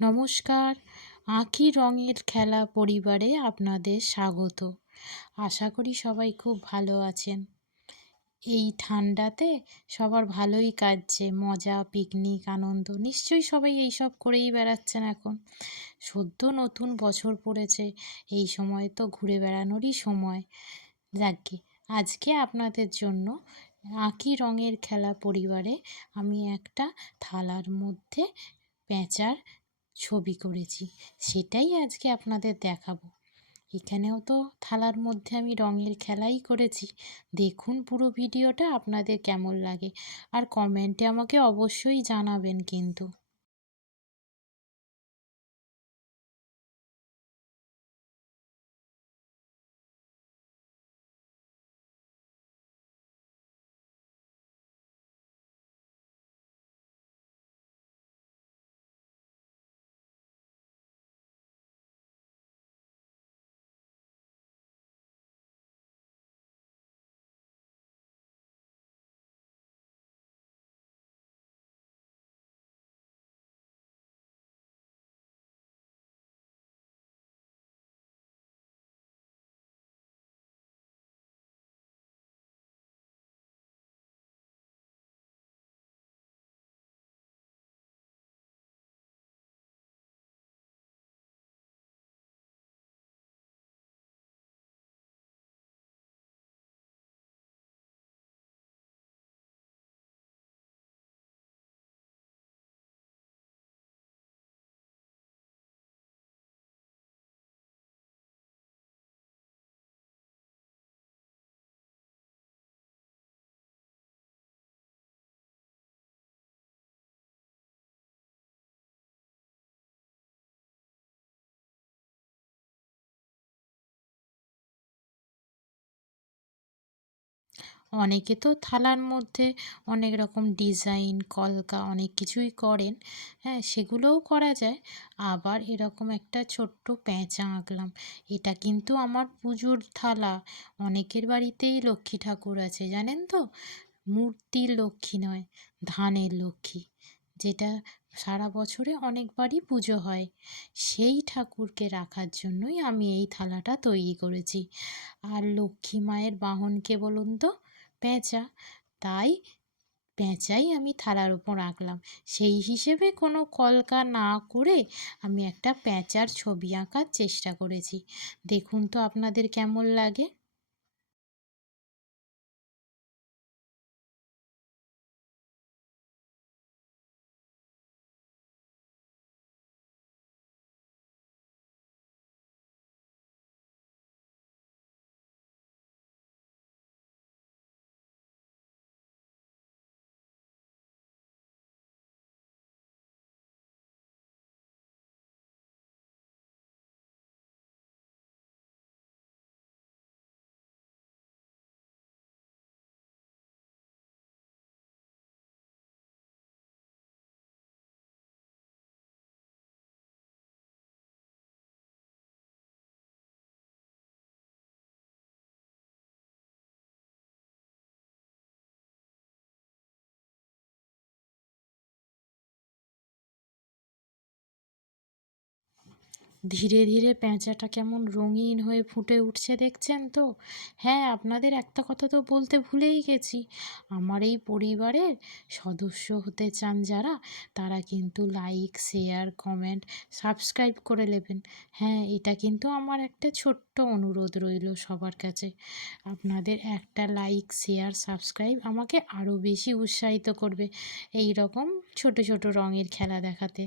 নমস্কার। আঁখি রঙের খেলা পরিবারে আপনাদের স্বাগত। আশা করি সবাই খুব ভালো আছেন। এই ঠান্ডাতে সবার ভালোই কাটছে, মজা, পিকনিক, আনন্দ। নিশ্চয়ই সবাই এইসব করেই বেড়াচ্ছেন এখন। সদ্য নতুন বছর পড়েছে, এই সময় তো ঘুরে বেড়ানোরই সময়। যাকগে, আজকে আপনাদের জন্য আঁখি রঙের খেলা পরিবারে আমি একটা থালার মধ্যে পেঁচার ছবি করেছি, সেটাই আজকে আপনাদের দেখাবো। এখানেও তো থালার মধ্যে আমি রঙের খেলাই করেছি। দেখুন পুরো ভিডিওটা, আপনাদের কেমন লাগে আর কমেন্টে আমাকে অবশ্যই জানাবেন কিন্তু। অনেকে তো থালার মধ্যে অনেক রকম ডিজাইন, কলকা অনেক কিছুই করেন। হ্যাঁ, সেগুলোও করা যায়। আবার এরকম একটা ছোট্ট পেঁচা আঁকলাম। এটা কিন্তু আমার পুজোর থালা। অনেকের বাড়িতেই লক্ষ্মী ঠাকুর আছে, জানেন তো? মূর্তির লক্ষ্মী নয়, ধানের লক্ষ্মী, যেটা সারা বছরে অনেকবারই পুজো হয়। সেই ঠাকুরকে রাখার জন্যই আমি এই থালাটা তৈরি করেছি। আর লক্ষ্মী মায়ের বাহনকে বলুন তো? পেঁচা। তাই পেঁচাই আমি থালার ওপর আঁকলাম। সেই হিসেবে কোনো কলকা না করে আমি একটা পেঁচার ছবি আঁকার চেষ্টা করেছি। দেখুন তো আপনাদের কেমন লাগে। ধীরে ধীরে পেঁচাটা কেমন রঙিন হয়ে ফুটে উঠছে, দেখছেন তো? হ্যাঁ, আপনাদের একটা কথা তো বলতে ভুলেই গেছি। আমার এই পরিবারের সদস্য হতে চান যারা, তারা কিন্তু লাইক, শেয়ার, কমেন্ট, সাবস্ক্রাইব করে নেবেন। হ্যাঁ, এটা কিন্তু আমার একটা ছোট্ট অনুরোধ রইল সবার কাছে। আপনাদের একটা লাইক, শেয়ার, সাবস্ক্রাইব আমাকে আরও বেশি উৎসাহিত করবে এই রকম ছোট ছোট রঙের খেলা দেখাতে।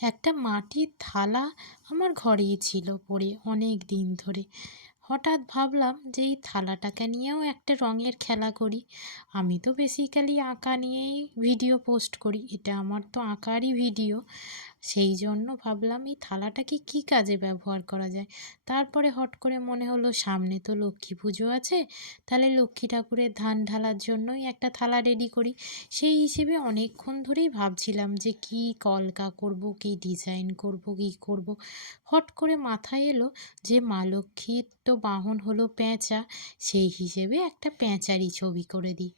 একটা মাটির থালা আমার ঘরেই ছিল পড়ে অনেক দিন ধরে। হঠাৎ ভাবলাম যে এই থালাটাকে নিয়েও একটা রঙের খেলা করি। আমি তো বেসিক্যালি আঁকা নিয়েই ভিডিও পোস্ট করি, এটা আমার তো আঁকারই ভিডিও। সেই জন্য ভাবলাম এই থালাটাকে কী কাজে ব্যবহার করা যায়। তারপরে হট করে মনে হলো সামনে তো লক্ষ্মী পুজো আছে, তাহলে লক্ষ্মী ঠাকুরের ধান ঢালার জন্যই একটা থালা রেডি করি। সেই হিসেবে অনেকক্ষণ ধরেই ভাবছিলাম যে কী কলকা করব, কী ডিজাইন করব, কী করব। হট করে মাথায় এলো যে মা লক্ষ্মীর তো বাহন হলো পেঁচা, সেই হিসেবে একটা পেঁচারই ছবি করে দিই।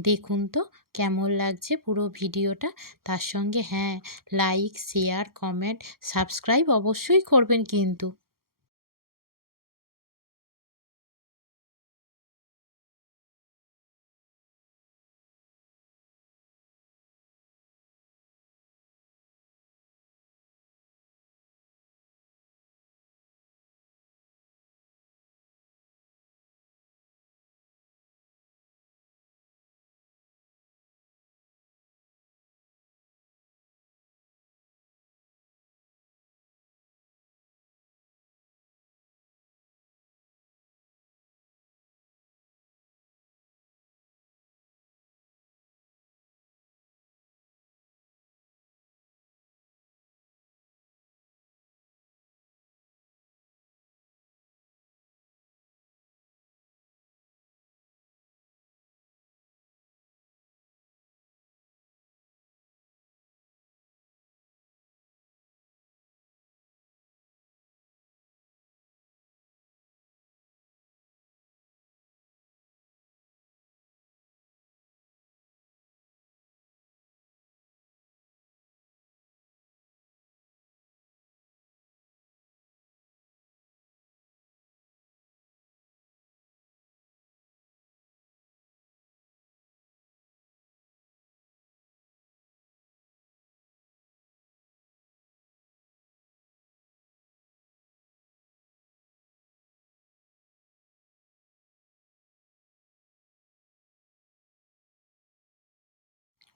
দেখুন তো কেমন লাগছে পুরো ভিডিওটা। তার সঙ্গে হ্যাঁ, লাইক, শেয়ার, কমেন্ট, সাবস্ক্রাইব অবশ্যই করবেন কিন্তু।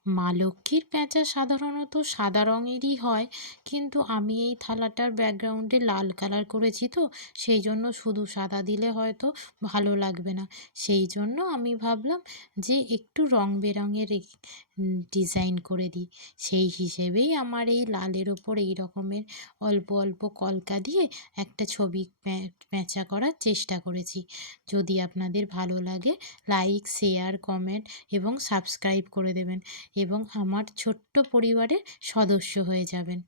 মা লক্ষ্মীর পেঁচা সাধারণত সাদা রঙেরই হয়, কিন্তু আমি এই থালাটার ব্যাকগ্রাউন্ডে লাল কালার করেছি তো, সেই জন্য শুধু সাদা দিলে হয়তো ভালো লাগবে না। সেই জন্য আমি ভাবলাম যে একটু রং বেরঙের ডিজাইন করে দিই। সেই হিসেবেই আমার এই লালের ওপর এই রকমের অল্প অল্প কলকা দিয়ে একটা ছবি পেঁচা করার চেষ্টা করেছি। যদি আপনাদের ভালো লাগে, লাইক, শেয়ার, কমেন্ট এবং সাবস্ক্রাইব করে দেবেন এবং আমার ছোট্ট পরিবারের সদস্য হয়ে যাবেন।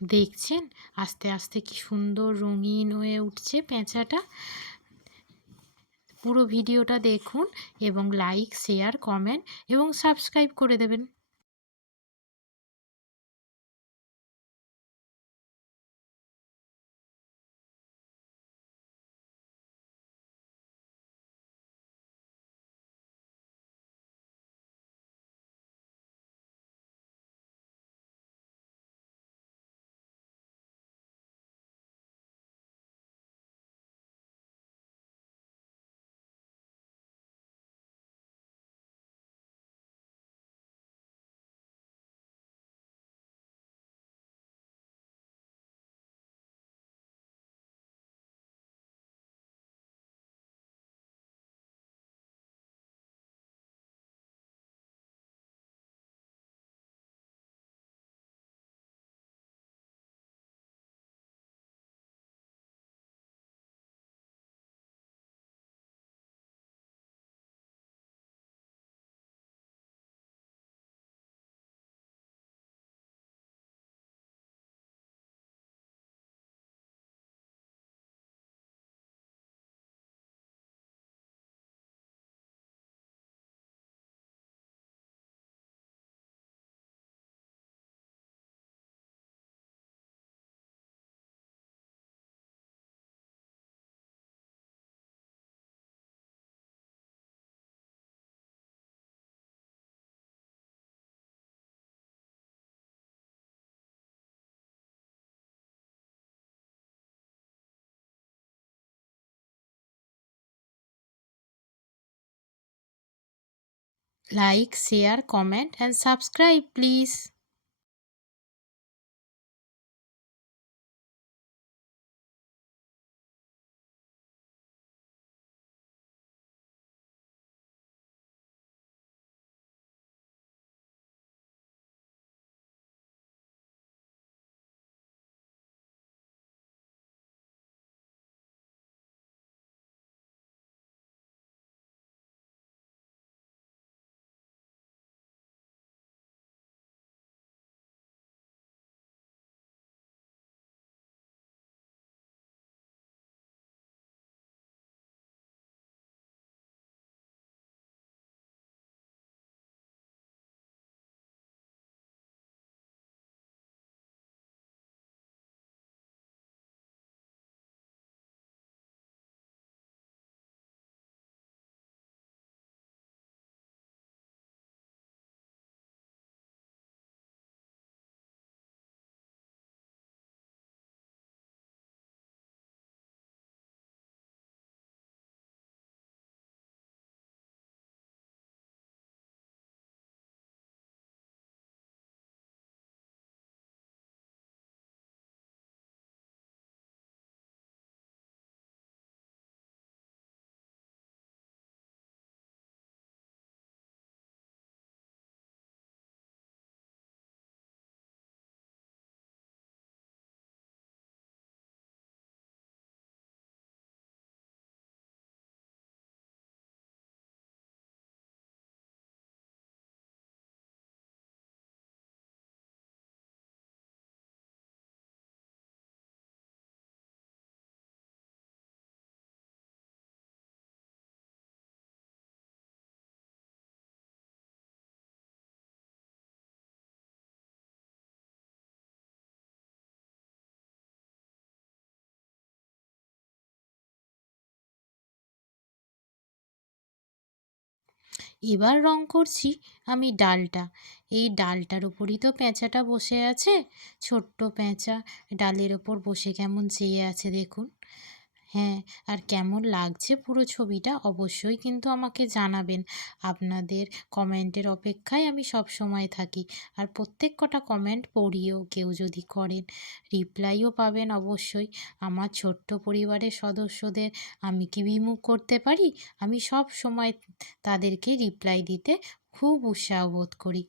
দেখছেন আস্তে আস্তে কি সুন্দর রঙিন হয়ে উঠছে পেঁচাটা। পুরো ভিডিওটা দেখুন এবং লাইক, শেয়ার, কমেন্ট এবং সাবস্ক্রাইব করে দেবেন। Like, share, comment and subscribe please. এবার রং করছি আমি ডালটা। এই ডালটার উপরই তো পেঁচাটা বসে আছে, ছোট্ট পেঁচা ডালের ওপর বসে কেমন চেয়ে আছে দেখুন। হ্যাঁ, আর কেমন লাগছে পুরো ছবিটা অবশ্যই কিন্তু আমাকে জানাবেন। আপনাদের কমেন্টের অপেক্ষায় আমি সব সময় থাকি। আর প্রত্যেক কটা কমেন্ট পড়িও কেউ যদি করেন, রিপ্লাইও পাবেন অবশ্যই। আমার ছোট্ট পরিবারের সদস্যদের আমি কি বিমুখ করতে পারি? আমি সব সময় তাদেরকে রিপ্লাই দিতে খুব উৎসাহ বোধ করি।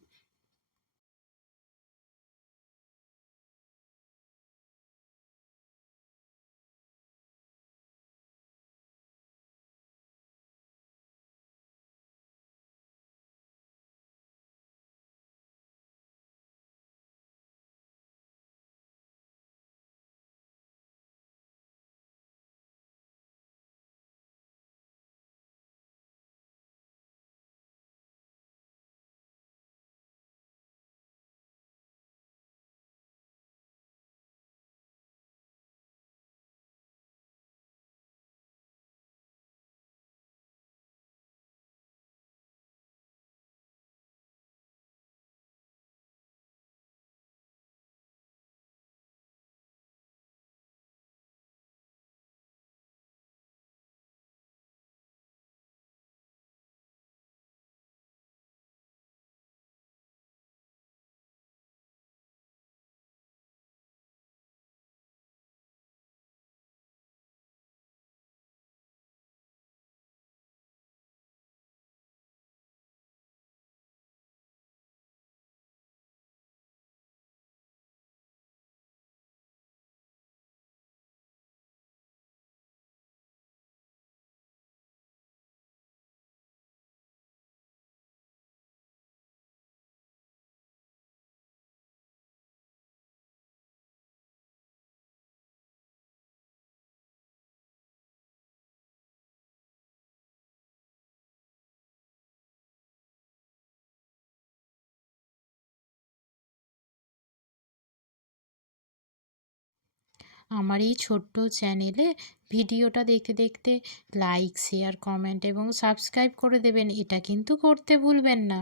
আমার এই ছোট্ট চ্যানেলে ভিডিওটা দেখতে দেখতে লাইক, শেয়ার, কমেন্ট এবং সাবস্ক্রাইব করে দেবেন, এটা কিন্তু করতে ভুলবেন না।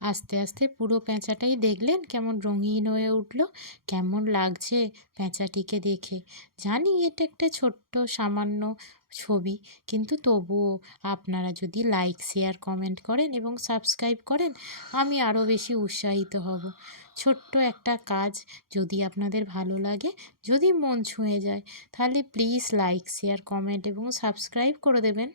আস্তে আস্তে পুরো পেঁচাটাই দেখলেন কেমন রঙিন হয়ে উঠল। কেমন লাগছে পেঁচাটিকে দেখে। জানি এটা একটা ছোট্ট সামান্য ছবি, কিন্তু তবুও আপনারা যদি লাইক, শেয়ার, কমেন্ট করেন এবং সাবস্ক্রাইব করেন, আমি আরও বেশি উৎসাহিত হব। ছোট্ট একটা কাজ যদি আপনাদের ভালো লাগে, যদি মন ছুঁয়ে যায়, তাহলে প্লিজ লাইক, শেয়ার, কমেন্ট এবং সাবস্ক্রাইব করে দেবেন।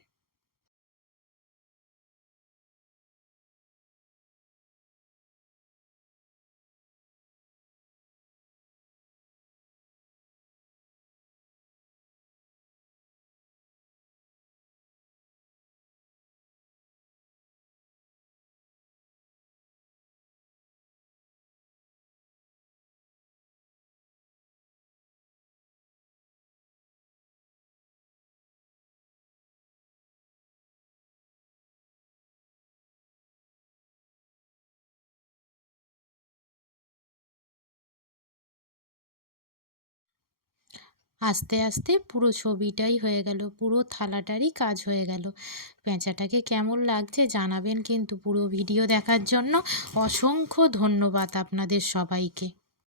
আস্তে আস্তে পুরো ছবিটাই হয়ে গেল, পুরো থালাটারই কাজ হয়ে গেল। পেঁচাটাকে কেমন লাগছে জানাবেন কিন্তু। পুরো ভিডিও দেখার জন্য অসংখ্য ধন্যবাদ আপনাদের সবাইকে।